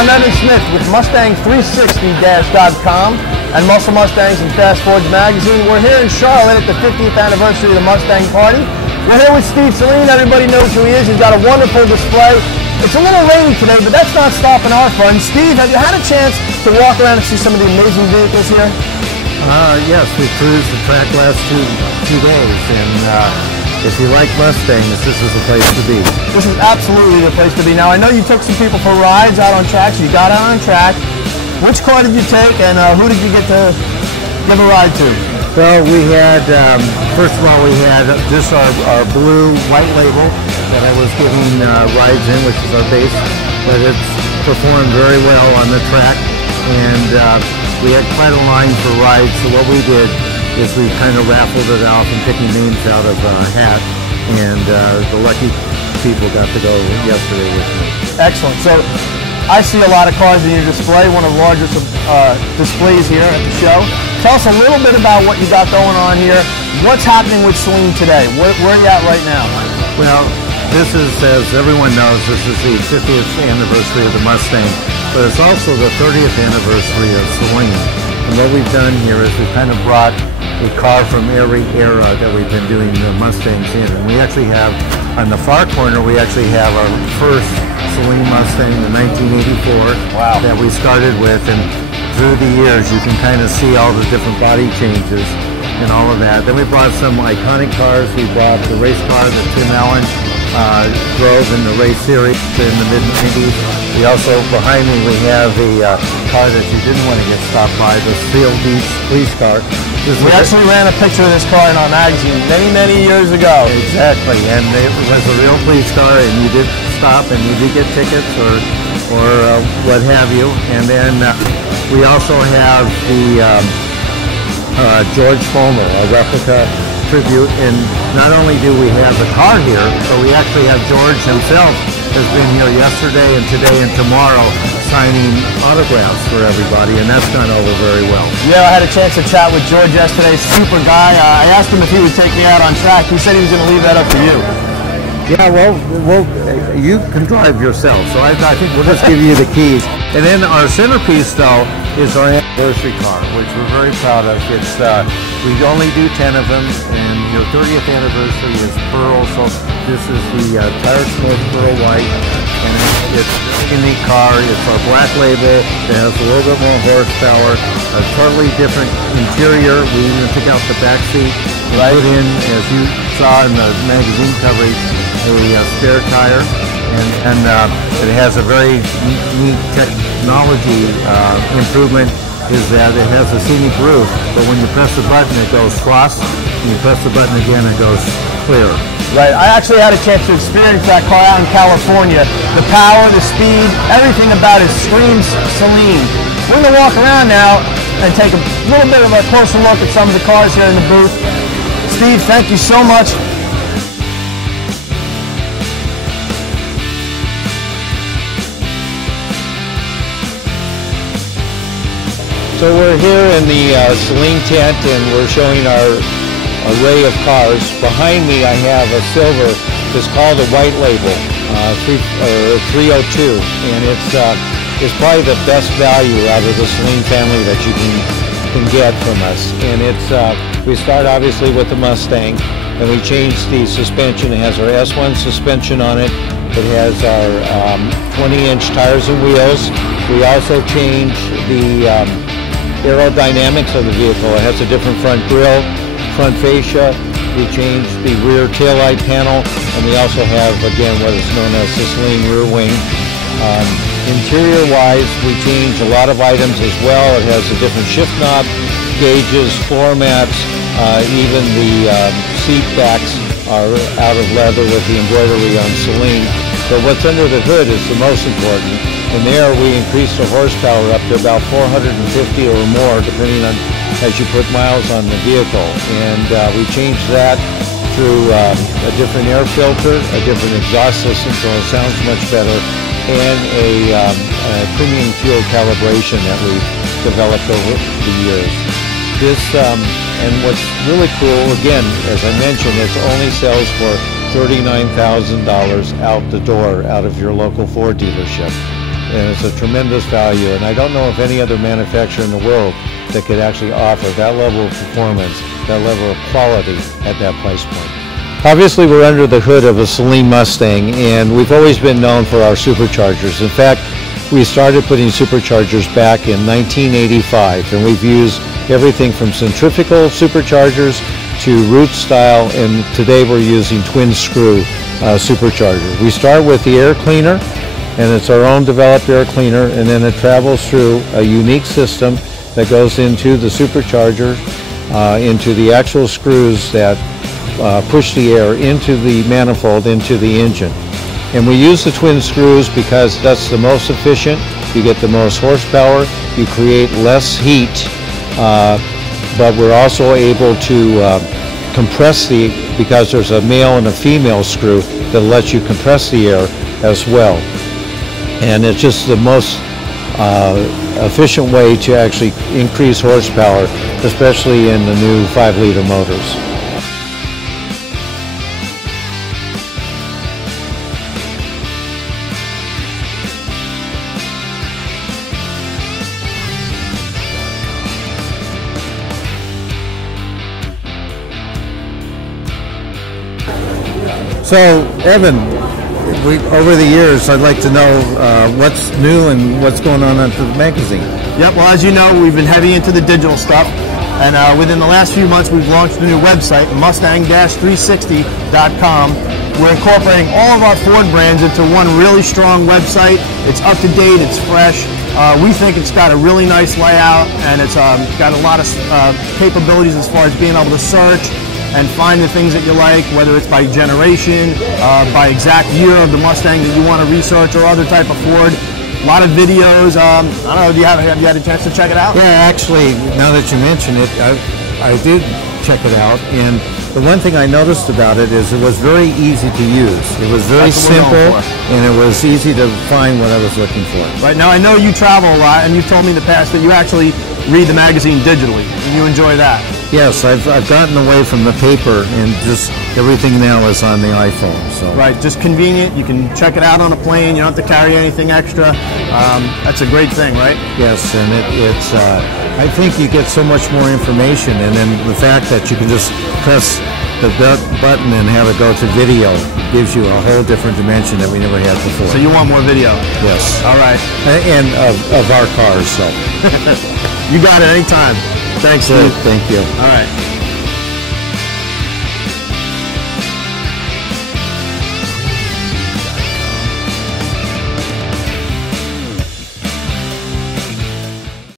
I'm Evan Smith with Mustang360-.com and Muscle Mustangs and Fast Fords magazine. We're here in Charlotte at the 50th anniversary of the Mustang Party. We're here with Steve Saleen. Everybody knows who he is. He's got a wonderful display. It's a little rainy today, but that's not stopping our fun. Steve, have you had a chance to walk around and see some of the amazing vehicles here? Yes, we cruised the track last two days, and if you like Mustangs, this is the place to be. This is absolutely the place to be. Now, I know you took some people for rides out on tracks. You got out on track. Which car did you take, and who did you get to give a ride to? Well, we had, first of all, we had just our blue white label that I was giving rides in, which is our base, but it's performed very well on the track, and we had quite a line for rides, so what we did is we kind of raffled it off and picking names out of a hat, and the lucky people got to go yesterday with me. Excellent. So I see a lot of cars in your display, one of the largest displays here at the show. Tell us a little bit about what you got going on here. What's happening with Saleen today? Where are you at right now? Well, this is, as everyone knows, this is the 50th anniversary of the Mustang, but it's also the 30th anniversary of Saleen. And what we've done here is we've kind of brought a car from every era that we've been doing the Mustangs in. And we actually have, on the far corner, we actually have our first Saleen Mustang, the 1984, that we started with. And through the years, you can kind of see all the different body changes and all of that. Then we brought some iconic cars. We brought the race car that Tim Allen drove in the race series in the mid-90s. We also, behind me, we have a car that you didn't want to get stopped by, the Seal Beach police car. We actually ran a picture of this car in our magazine many years ago. Exactly, and it was a real police car, and you did stop, and you did get tickets or what have you. And then we also have the George Follmer, a replica tribute, and not only do we have the car here, but we actually have George himself has been here yesterday and today and tomorrow signing autographs for everybody, and that's gone over very well. Yeah, I had a chance to chat with George yesterday. Super guy. I asked him if he would take me out on track. He said he was going to leave that up to you. Yeah, well, you can drive yourself, so I think we'll just give you the keys. And then our centerpiece, though, is our anniversary car, which we're very proud of. It's we only do 10 of them, and your 30th anniversary is pearl, so this is the Tire Smith Pearl White, and it's a unique car. It's our black label. It has a little bit more horsepower, a totally different interior. We even took out the back seat and put in, as you saw in the magazine coverage, a spare tire, and it has a very neat technology improvement, is that it has a scenic roof, but when you press the button it goes frost, and you press the button again it goes clear. Right, I actually had a chance to experience that car out in California. The power, the speed, everything about it screams Saleen. We're going to walk around now and take a little bit of a closer look at some of the cars here in the booth. Steve, thank you so much. So we're here in the Saleen tent, and we're showing our array of cars. Behind me I have a silver. It's called a white label, 302, and it's probably the best value out of the Saleen family that you can get from us. And we start obviously with the Mustang, and we change the suspension. It has our S1 suspension on it. It has our 20-inch tires and wheels. We also change the aerodynamics of the vehicle. It has a different front grille, front fascia. We changed the rear taillight panel, and we also have, again, what is known as the Saleen rear wing. Interior-wise, we changed a lot of items as well. It has a different shift knob, gauges, floor mats, even the seat backs are out of leather with the embroidery on Saleen. But what's under the hood is the most important. And there we increased the horsepower up to about 450 or more, depending on as you put miles on the vehicle. And we changed that through a different air filter, a different exhaust system, so it sounds much better, and a premium fuel calibration that we've developed over the years. This, and what's really cool, again, as I mentioned, it only sells for $39,000 out the door out of your local Ford dealership. and it's a tremendous value. And I don't know of any other manufacturer in the world that could actually offer that level of performance, that level of quality at that price point. Obviously, we're under the hood of a Saleen Mustang, and we've always been known for our superchargers. In fact, we started putting superchargers back in 1985, and we've used everything from centrifugal superchargers to root style, and today we're using twin screw supercharger. We start with the air cleaner, and it's our own developed air cleaner, and then it travels through a unique system that goes into the supercharger, into the actual screws that push the air into the manifold, into the engine. And we use the twin screws because that's the most efficient. You get the most horsepower, you create less heat, but we're also able to compress because there's a male and a female screw that lets you compress the air as well. And it's just the most efficient way to actually increase horsepower, especially in the new 5-liter motors. So, Evan, over the years, I'd like to know what's new and what's going on at the magazine. Yep, well, as you know, we've been heavy into the digital stuff, and within the last few months, we've launched a new website, Mustang-360.com. We're incorporating all of our Ford brands into one really strong website. It's up to date, it's fresh. We think it's got a really nice layout, and it's got a lot of capabilities as far as being able to search and find the things that you like, whether it's by generation, by exact year of the Mustang that you want to research, or other type of Ford. A lot of videos. I don't know, have you had a chance to check it out? Yeah, actually, now that you mention it, I did check it out, and the one thing I noticed about it is it was very easy to use. It was very simple, and it was easy to find what I was looking for. Right, now I know you travel a lot, and you've told me in the past that you actually read the magazine digitally, and you enjoy that. Yes, I've gotten away from the paper, and just everything now is on the iPhone. So. Right, just convenient. You can check it out on a plane. You don't have to carry anything extra. That's a great thing, right? Yes, and it's. I think you get so much more information, and then the fact that you can just press the button and have it go to video gives you a whole different dimension that we never had before. So you want more video? Yes. All right. And of our cars, so. You got it anytime. Thanks, Steve. Thank you. All right.